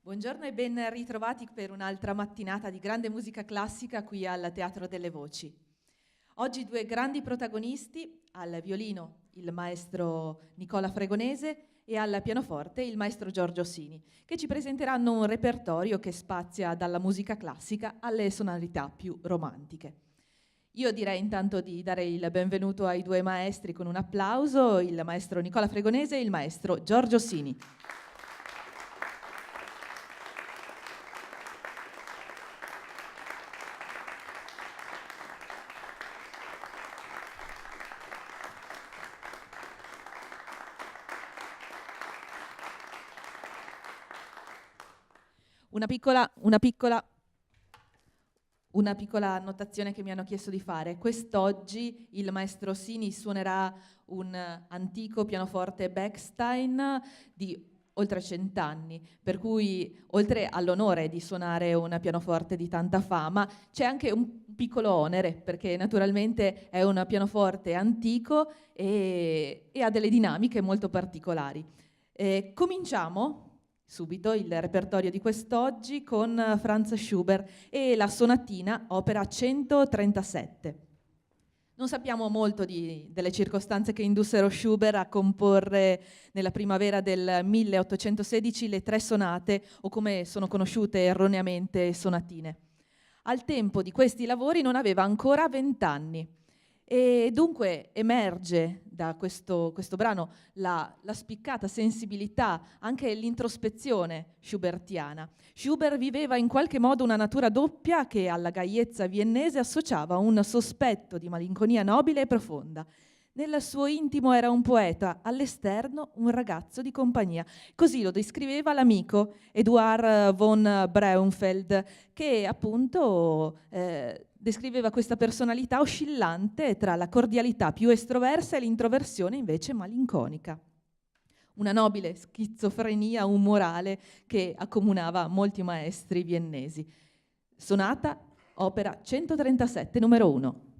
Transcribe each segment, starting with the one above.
Buongiorno e ben ritrovati per un'altra mattinata di grande musica classica qui al Teatro delle Voci. Oggi due grandi protagonisti, al violino il maestro Nicola Fregonese e al pianoforte il maestro Giorgio Sini, che ci presenteranno un repertorio che spazia dalla musica classica alle sonorità più romantiche. Io direi intanto di dare il benvenuto ai due maestri con un applauso, il maestro Nicola Fregonese e il maestro Giorgio Sini. Una piccola annotazione che mi hanno chiesto di fare. Quest'oggi il maestro Sini suonerà un antico pianoforte Bechstein di oltre 100 anni, per cui oltre all'onore di suonare un pianoforte di tanta fama, c'è anche un piccolo onere, perché naturalmente è un pianoforte antico e ha delle dinamiche molto particolari. Cominciamo subito il repertorio di quest'oggi con Franz Schubert e la sonatina opera 137. Non sappiamo molto delle circostanze che indussero Schubert a comporre nella primavera del 1816 le tre sonate, o come sono conosciute erroneamente sonatine. Al tempo di questi lavori non aveva ancora 20 anni. E dunque emerge da questo brano la spiccata sensibilità, anche l'introspezione schubertiana. Schubert viveva in qualche modo una natura doppia che alla gaiezza viennese associava un sospetto di malinconia nobile e profonda. Nel suo intimo era un poeta, all'esterno un ragazzo di compagnia. Così lo descriveva l'amico Eduard von Braunfeld, che appunto descriveva questa personalità oscillante tra la cordialità più estroversa e l'introversione invece malinconica. Una nobile schizofrenia umorale che accomunava molti maestri viennesi. Sonata, opera 137, numero 1.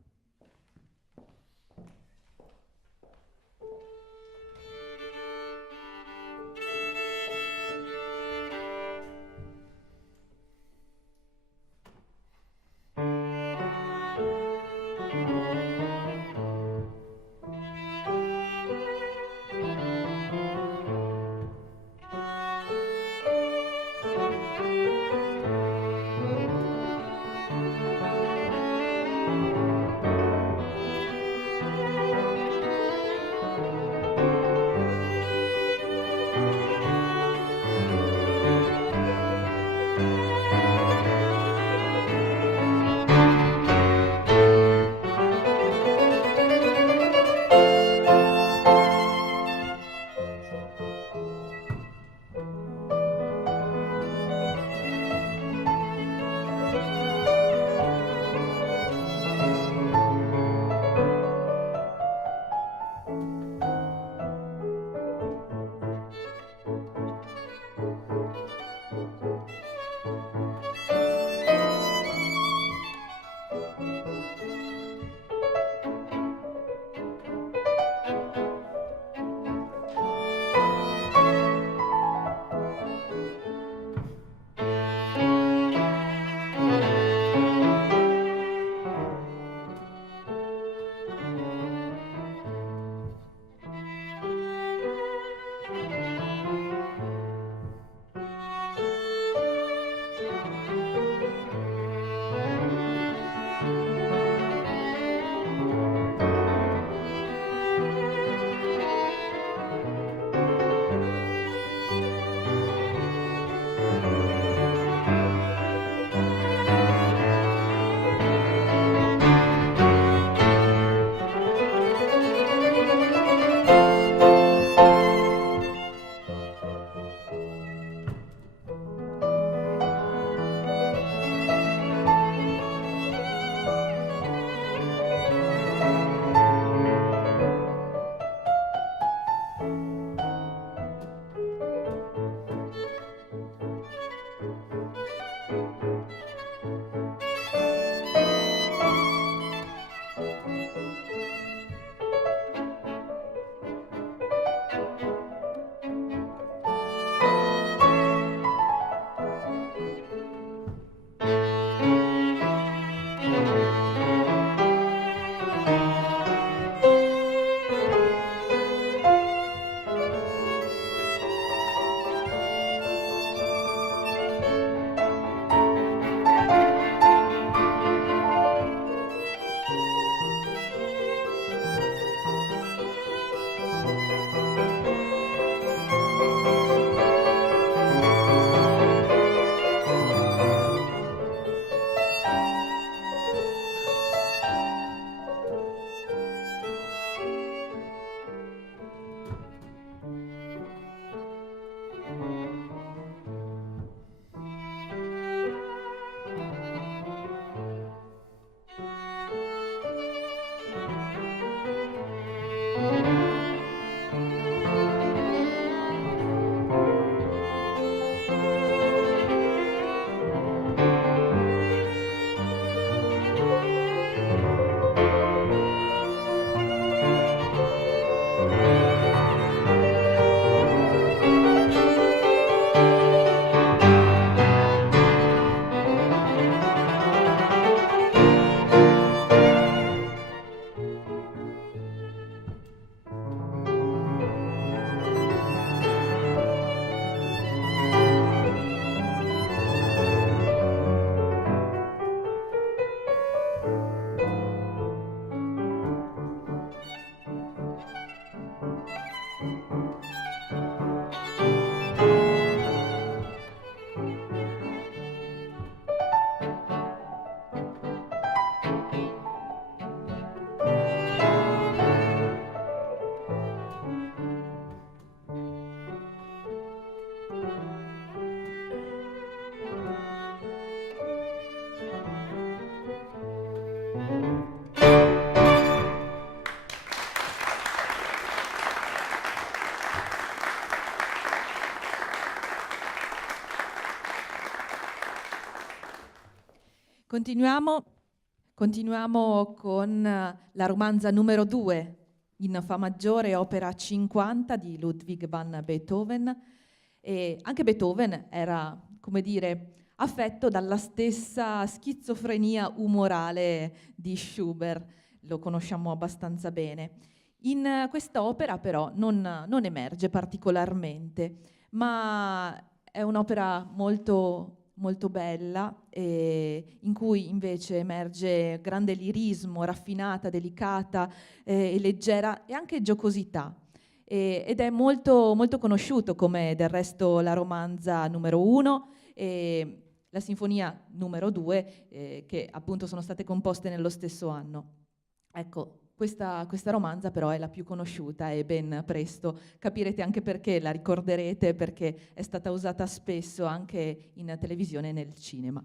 Continuiamo con la romanza numero 2 in Fa maggiore, opera 50 di Ludwig van Beethoven. E anche Beethoven era, come dire, affetto dalla stessa schizofrenia umorale di Schubert, lo conosciamo abbastanza bene. In quest'opera però non emerge particolarmente, ma è un'opera molto bella, in cui invece emerge grande lirismo, raffinata, delicata e leggera e anche giocosità. Ed è molto conosciuto, come del resto la romanza numero 1 e la sinfonia numero 2, che appunto sono state composte nello stesso anno. Ecco, questa romanza però è la più conosciuta e ben presto capirete anche perché, la ricorderete perché è stata usata spesso anche in televisione e nel cinema.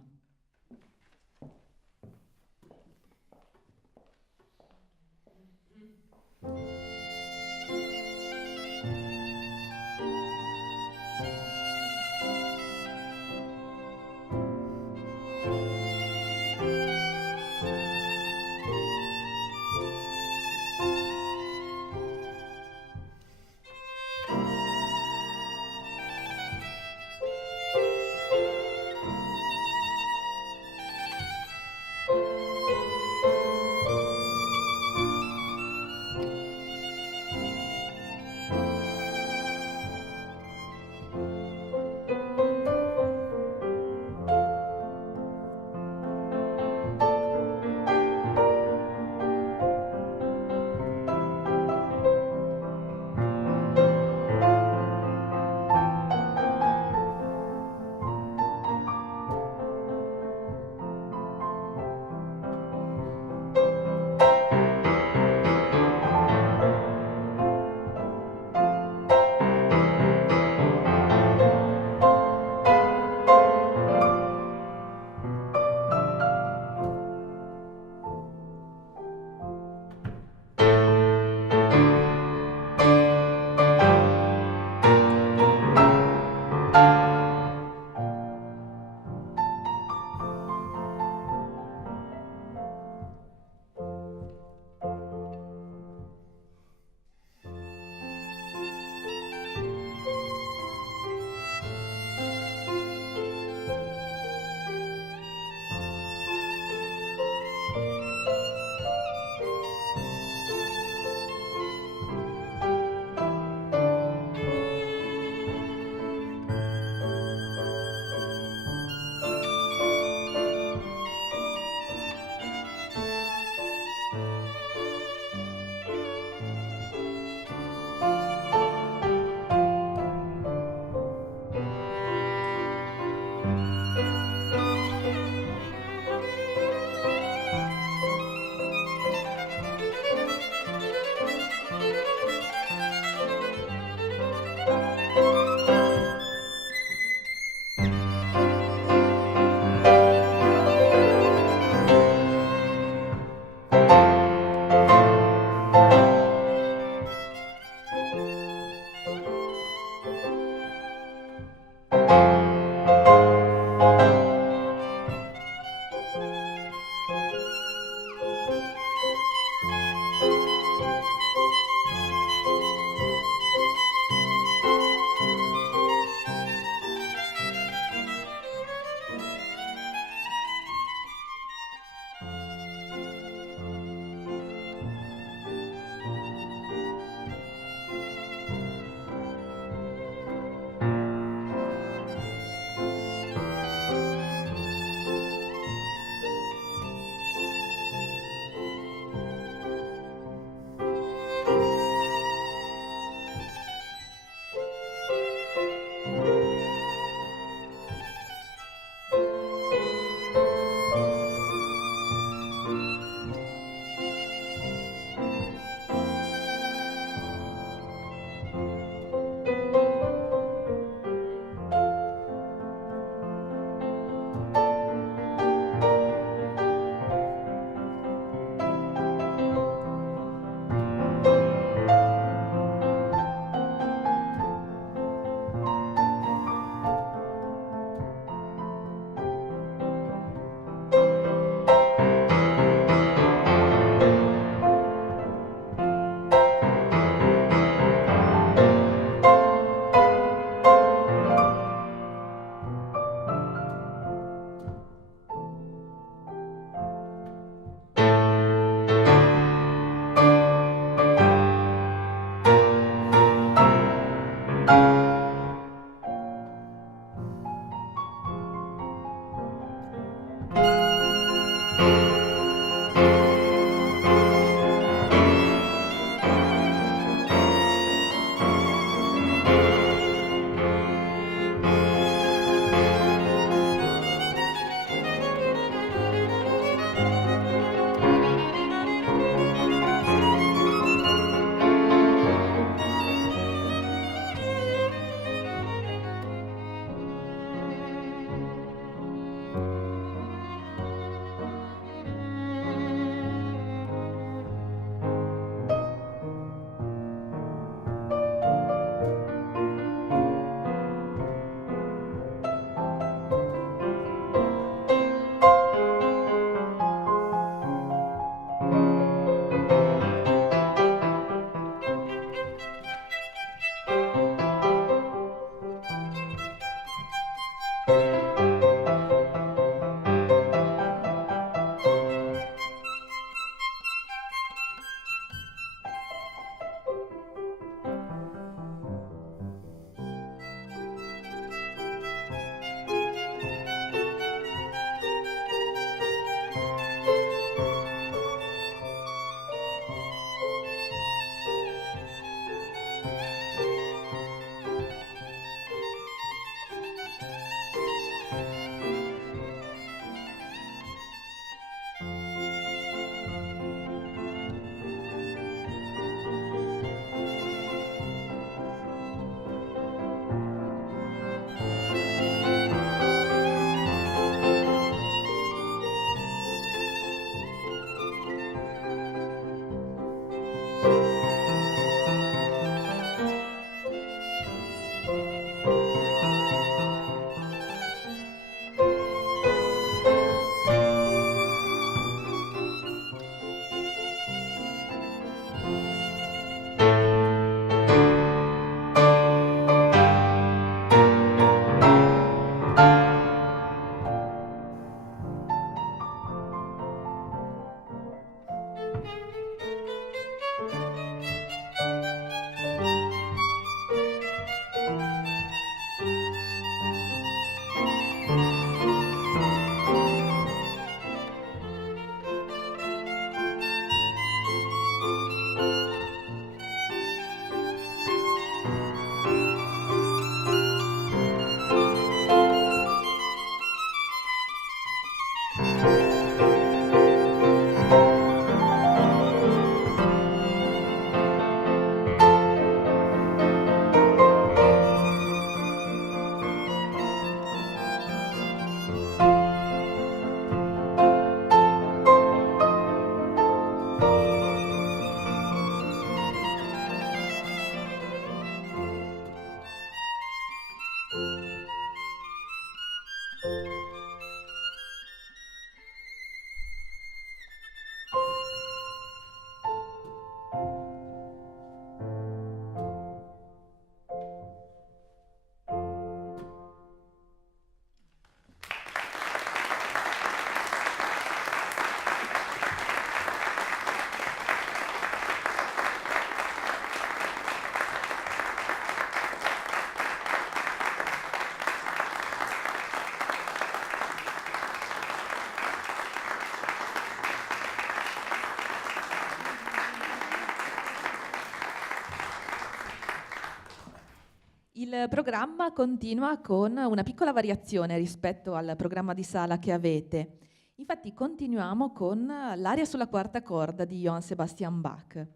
Il programma continua con una piccola variazione rispetto al programma di sala che avete. Infatti continuiamo con l'aria sulla quarta corda di Johann Sebastian Bach.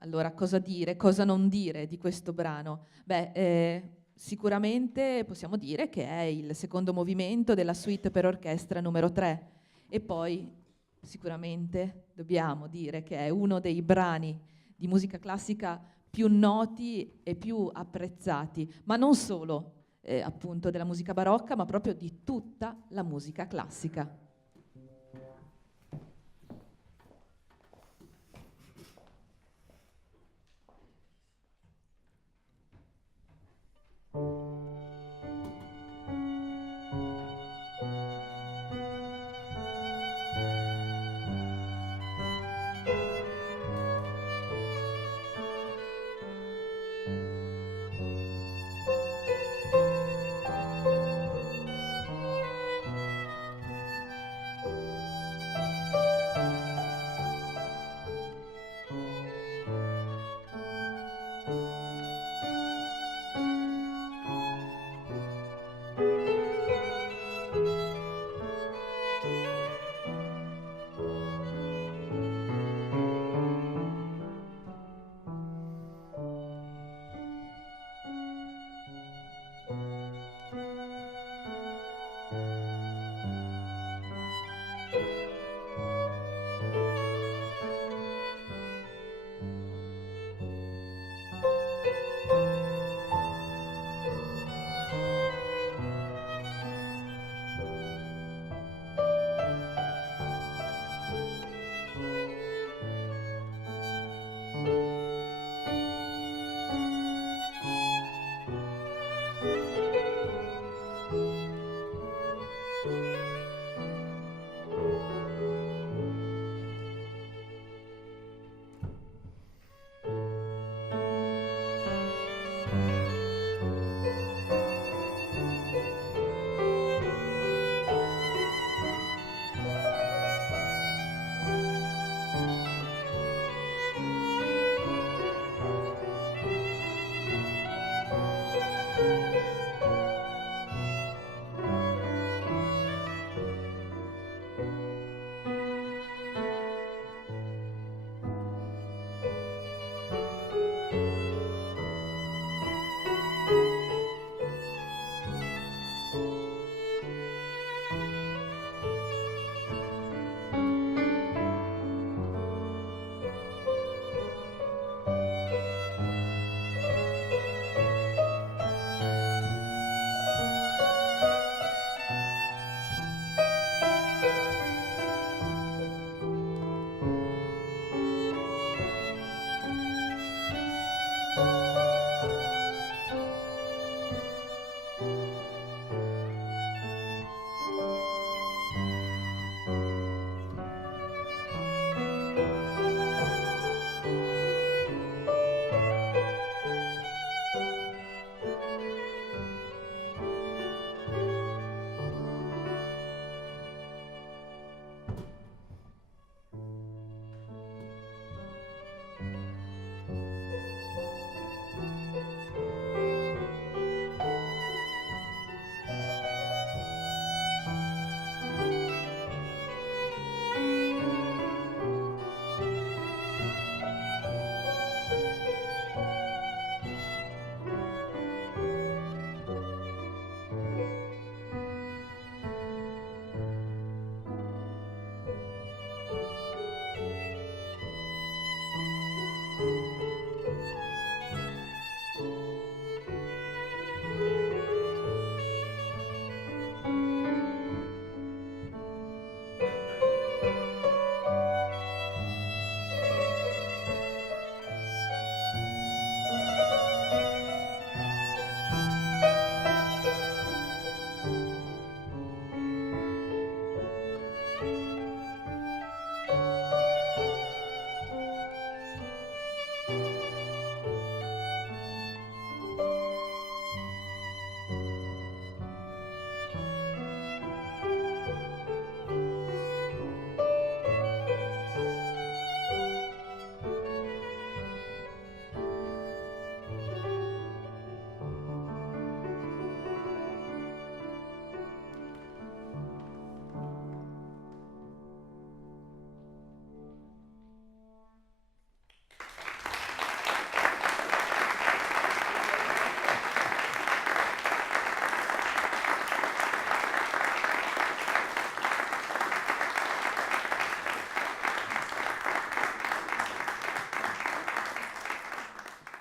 Allora, cosa dire, cosa non dire di questo brano? Sicuramente possiamo dire che è il secondo movimento della suite per orchestra numero 3 e poi sicuramente dobbiamo dire che è uno dei brani di musica classica più noti e più apprezzati, ma non solo appunto della musica barocca, ma proprio di tutta la musica classica.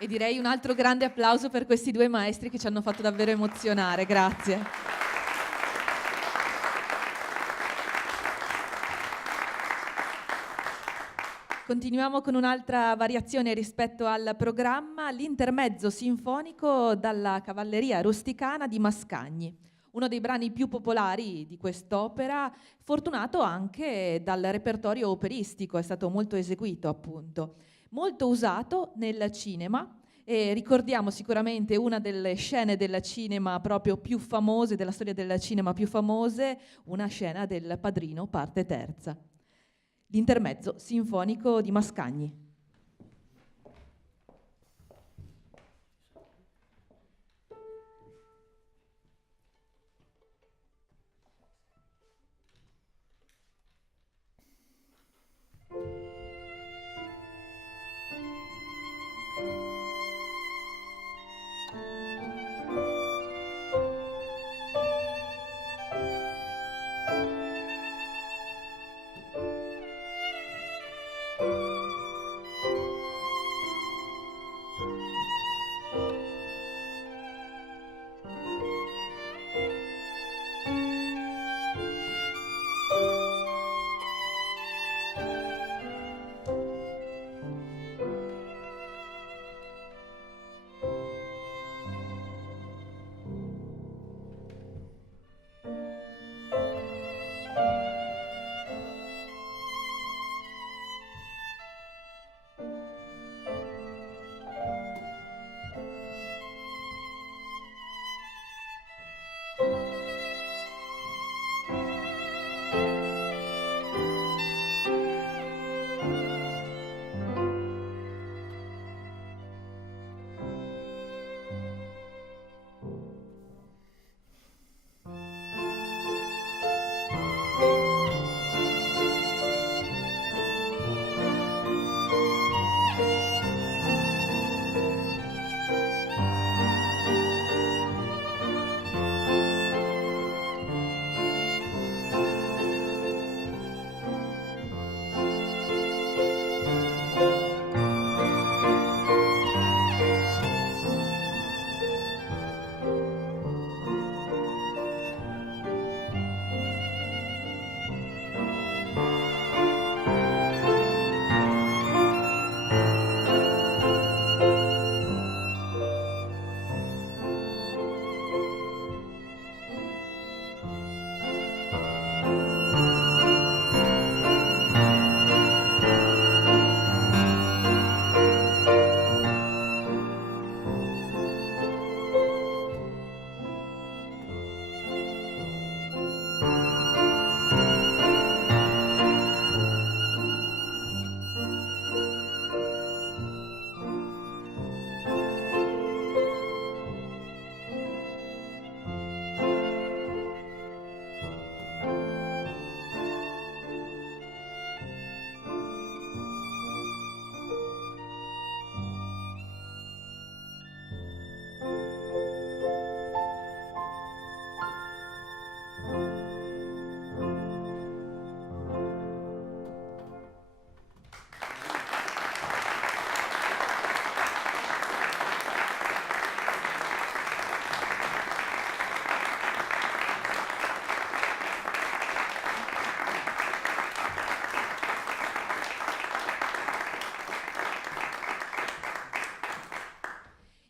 E direi un altro grande applauso per questi due maestri che ci hanno fatto davvero emozionare. Grazie. Continuiamo con un'altra variazione rispetto al programma, l'intermezzo sinfonico dalla Cavalleria Rusticana di Mascagni, uno dei brani più popolari di quest'opera, fortunato anche dal repertorio operistico, è stato molto eseguito appunto, molto usato nel cinema. E ricordiamo sicuramente una delle scene del cinema proprio più famose, della storia del cinema più famose, una scena del Padrino, parte terza. L'intermezzo sinfonico di Mascagni.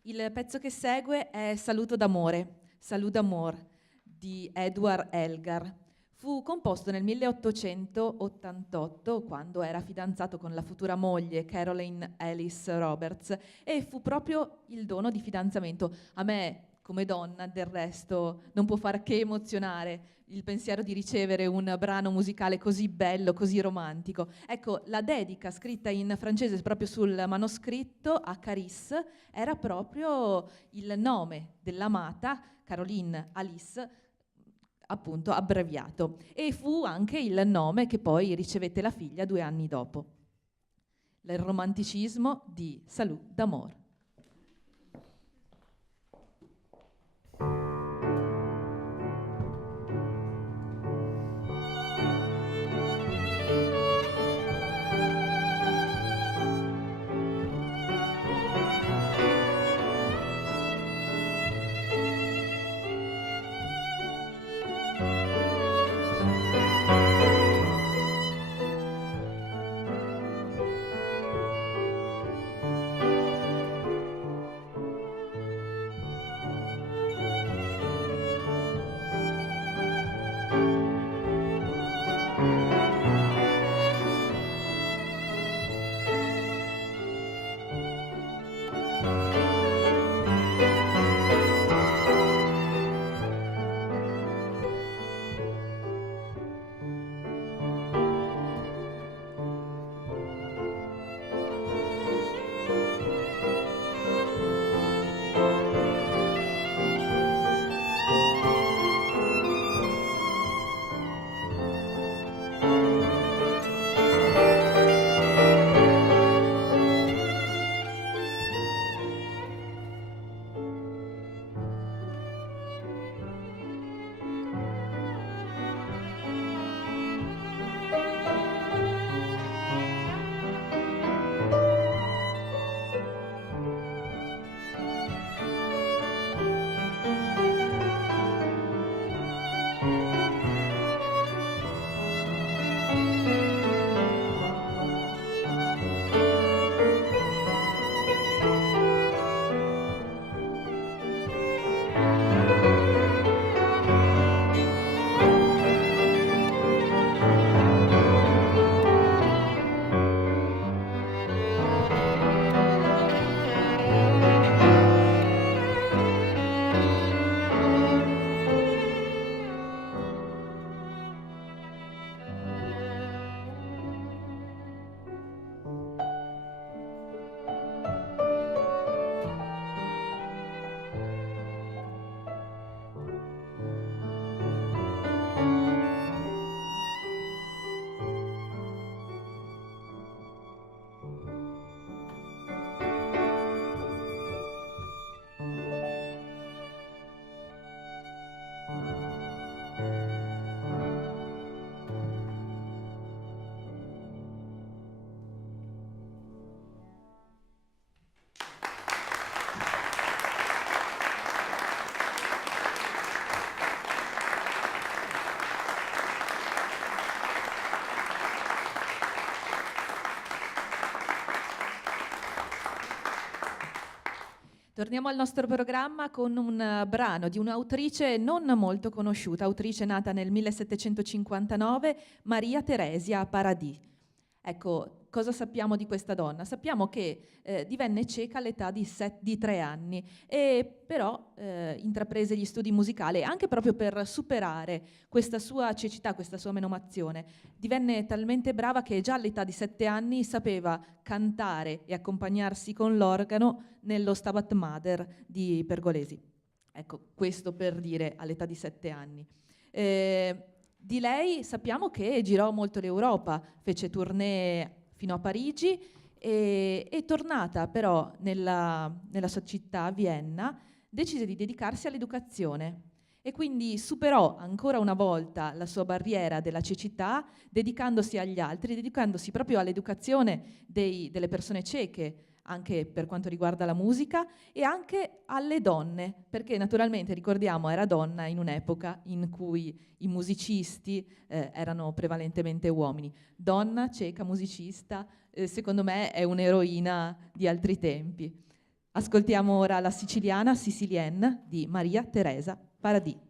Il pezzo che segue è Saluto d'amore, Salut d'amour di Edward Elgar. Fu composto nel 1888, quando era fidanzato con la futura moglie Caroline Alice Roberts, e fu proprio il dono di fidanzamento. A me, come donna, del resto, non può far che emozionare il pensiero di ricevere un brano musicale così bello, così romantico. Ecco, la dedica scritta in francese proprio sul manoscritto a Carisse era proprio il nome dell'amata, Caroline Alice, appunto abbreviato, e fu anche il nome che poi ricevette la figlia 2 anni dopo. Il romanticismo di Salut d'amour. Torniamo al nostro programma con un brano di un'autrice non molto conosciuta, autrice nata nel 1759, Maria Teresia Paradis. Ecco, cosa sappiamo di questa donna? Sappiamo che divenne cieca all'età di 3 anni e però intraprese gli studi musicali anche proprio per superare questa sua cecità, questa sua menomazione. Divenne talmente brava che già all'età di 7 anni sapeva cantare e accompagnarsi con l'organo nello Stabat Mater di Pergolesi. Ecco, questo per dire all'età di 7 anni. Di lei sappiamo che girò molto l'Europa, fece tournée fino a Parigi e tornata però nella sua città, Vienna, decise di dedicarsi all'educazione e quindi superò ancora una volta la sua barriera della cecità, dedicandosi agli altri, dedicandosi proprio all'educazione delle persone cieche, anche per quanto riguarda la musica, e anche alle donne, perché naturalmente, ricordiamo, era donna in un'epoca in cui i musicisti erano prevalentemente uomini. Donna, cieca, musicista, secondo me è un'eroina di altri tempi. Ascoltiamo ora la siciliana Sicilienne di Maria Teresa Paradis.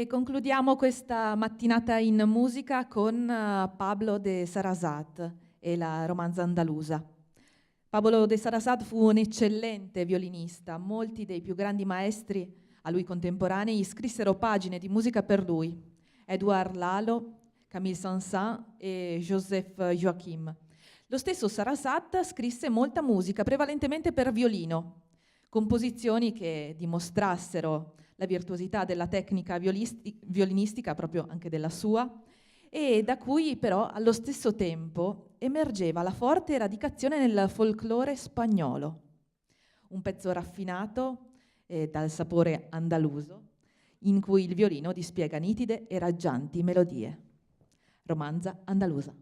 E concludiamo questa mattinata in musica con Pablo de Sarasate e la romanza andalusa. Pablo de Sarasate fu un eccellente violinista. Molti dei più grandi maestri a lui contemporanei scrissero pagine di musica per lui. Edouard Lalo, Camille Saint-Saëns e Joseph Joachim. Lo stesso Sarasate scrisse molta musica, prevalentemente per violino, composizioni che dimostrassero la virtuosità della tecnica violinistica, proprio anche della sua, e da cui però allo stesso tempo emergeva la forte radicazione nel folklore spagnolo, un pezzo raffinato dal sapore andaluso, in cui il violino dispiega nitide e raggianti melodie. Romanza andalusa.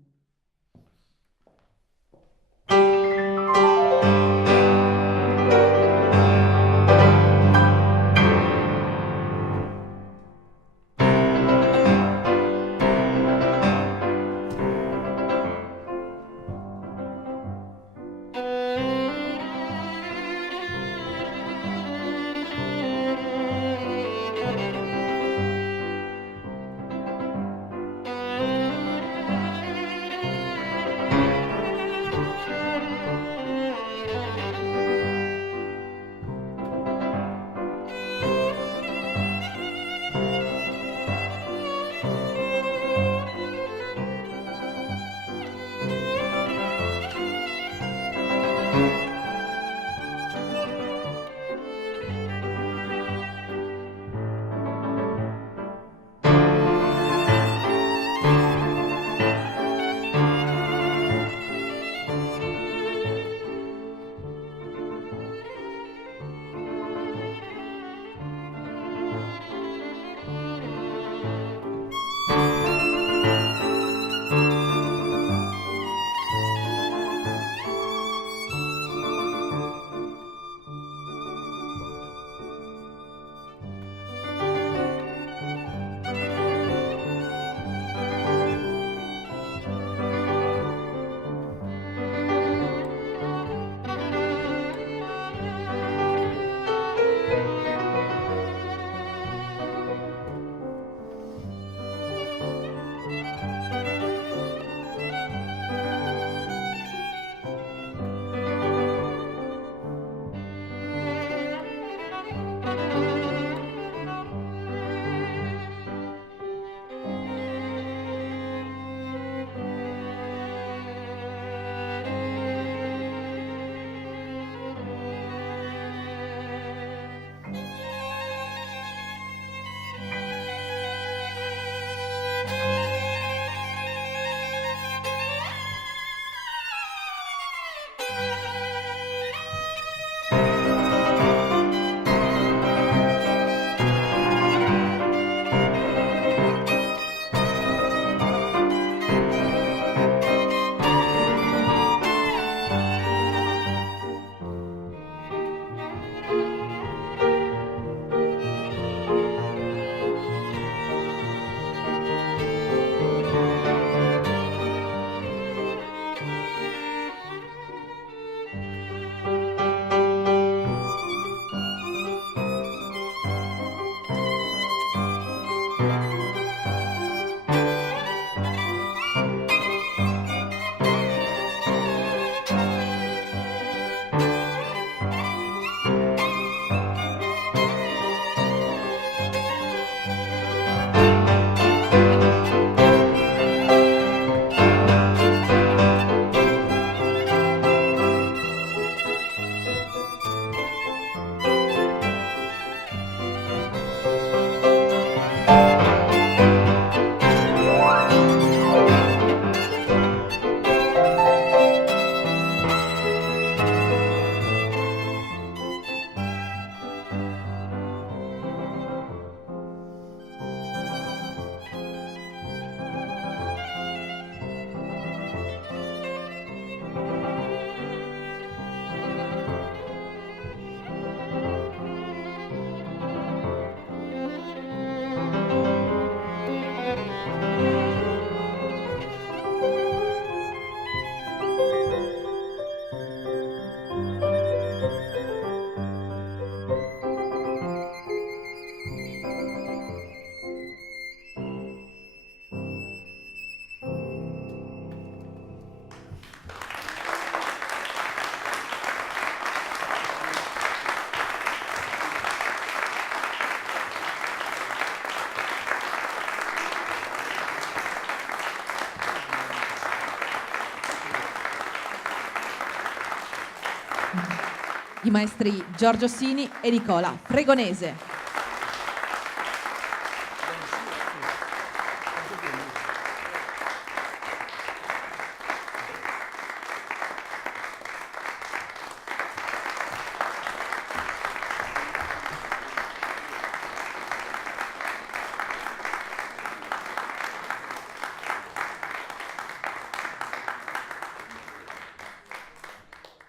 i maestri Giorgio Sini e Nicola Fregonese.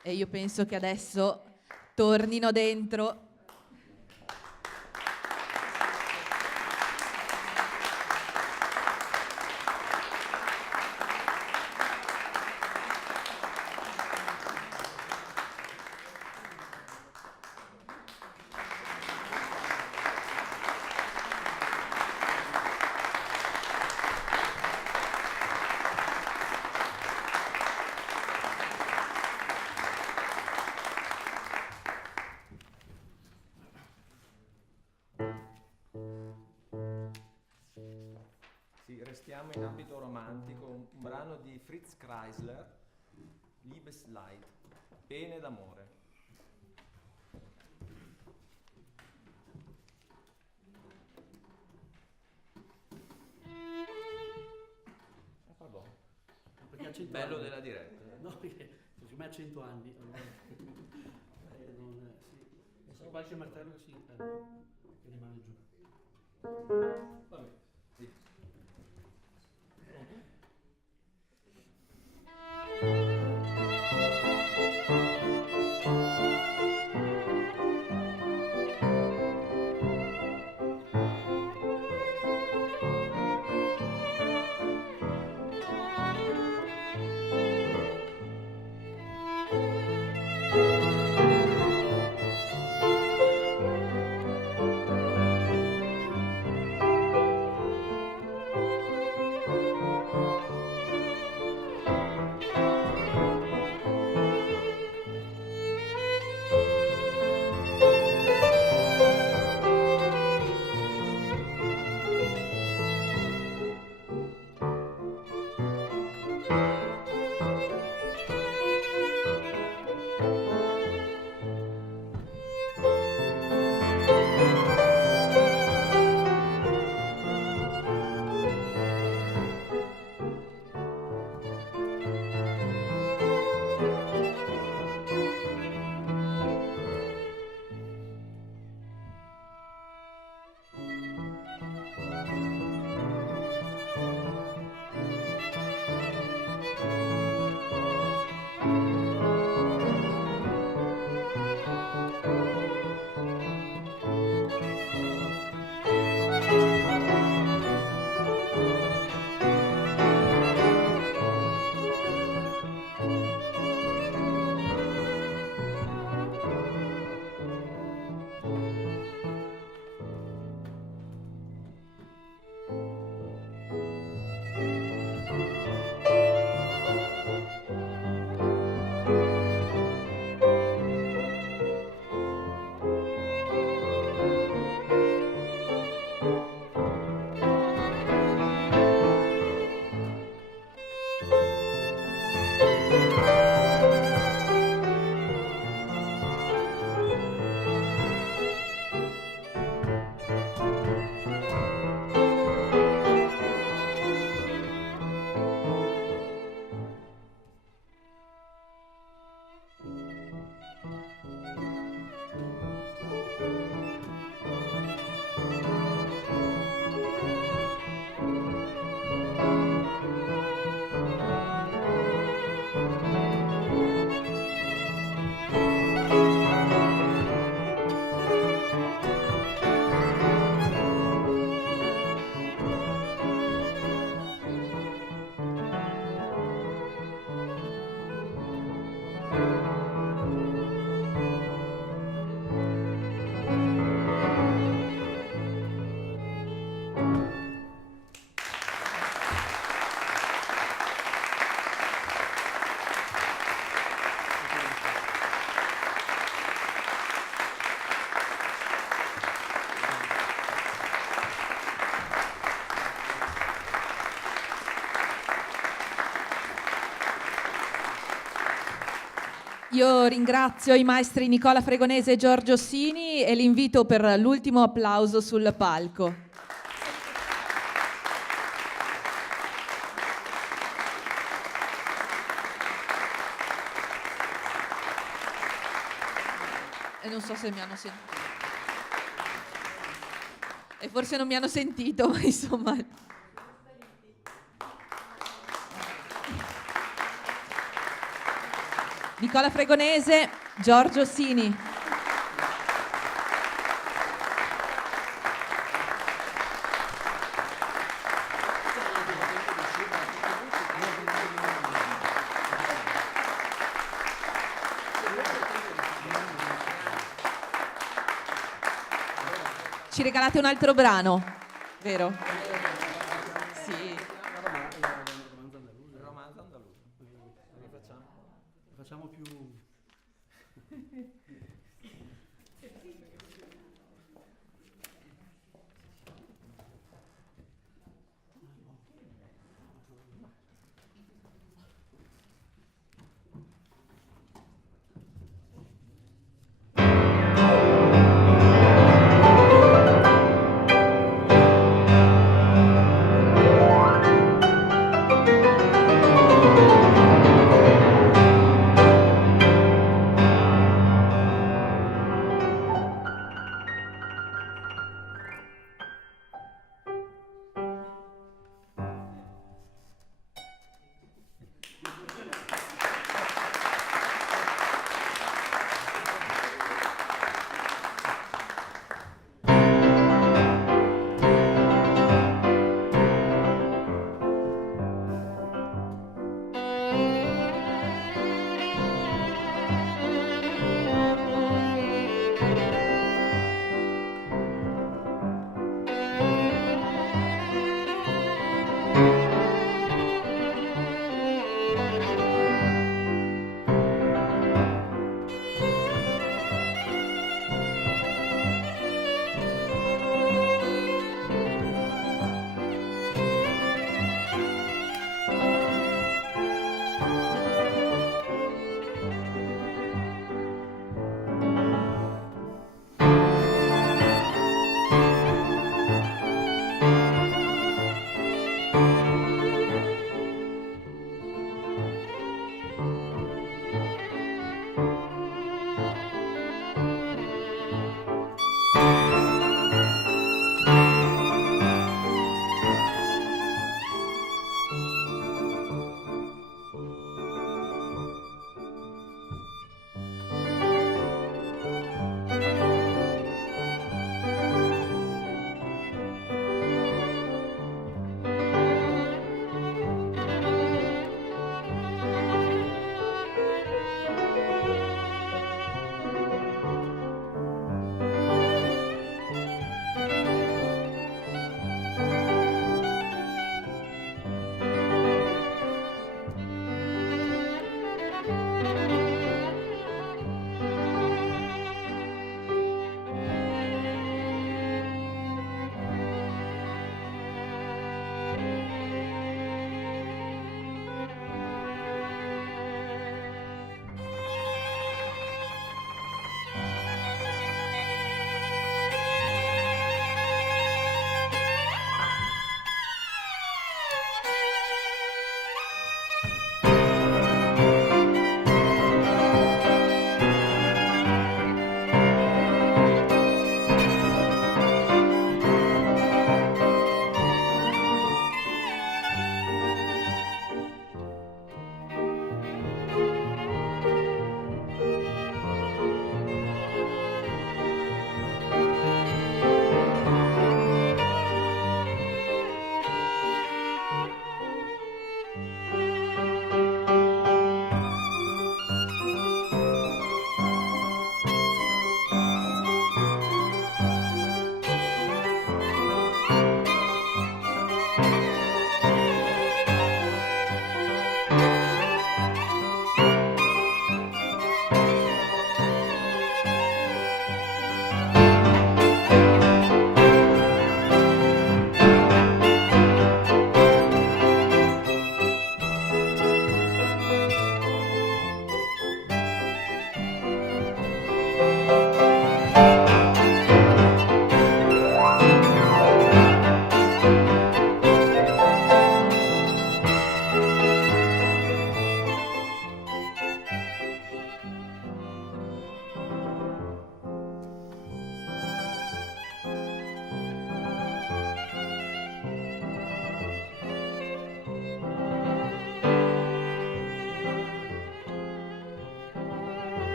E io penso che adesso tornino dentro. Restiamo in ambito romantico, un brano di Fritz Kreisler, Liebesleid, Pene d'amore. Pardon. Perché ha 100 Bello anni. della diretta. No, perché secondo me ha 100 anni. Allora, sì. Qualche martello che rimane giù. Vabbè. Sì. Io ringrazio i maestri Nicola Fregonese e Giorgio Ossini e li invito per l'ultimo applauso sul palco. E non so se mi hanno sentito. E forse non mi hanno sentito, ma insomma. Nicola Fregonese, Giorgio Ossini. Ci regalate un altro brano, vero? Sì. Il romanzo andaluso. Che facciamo? Facciamo più...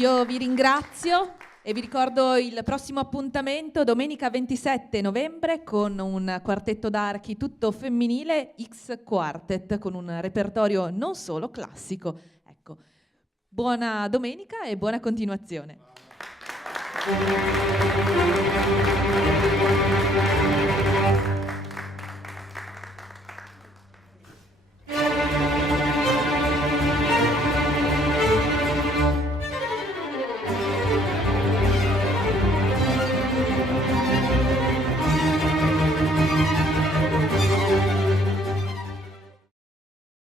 Io vi ringrazio e vi ricordo il prossimo appuntamento domenica 27 novembre con un quartetto d'archi tutto femminile, X Quartet, con un repertorio non solo classico. Ecco, buona domenica e buona continuazione.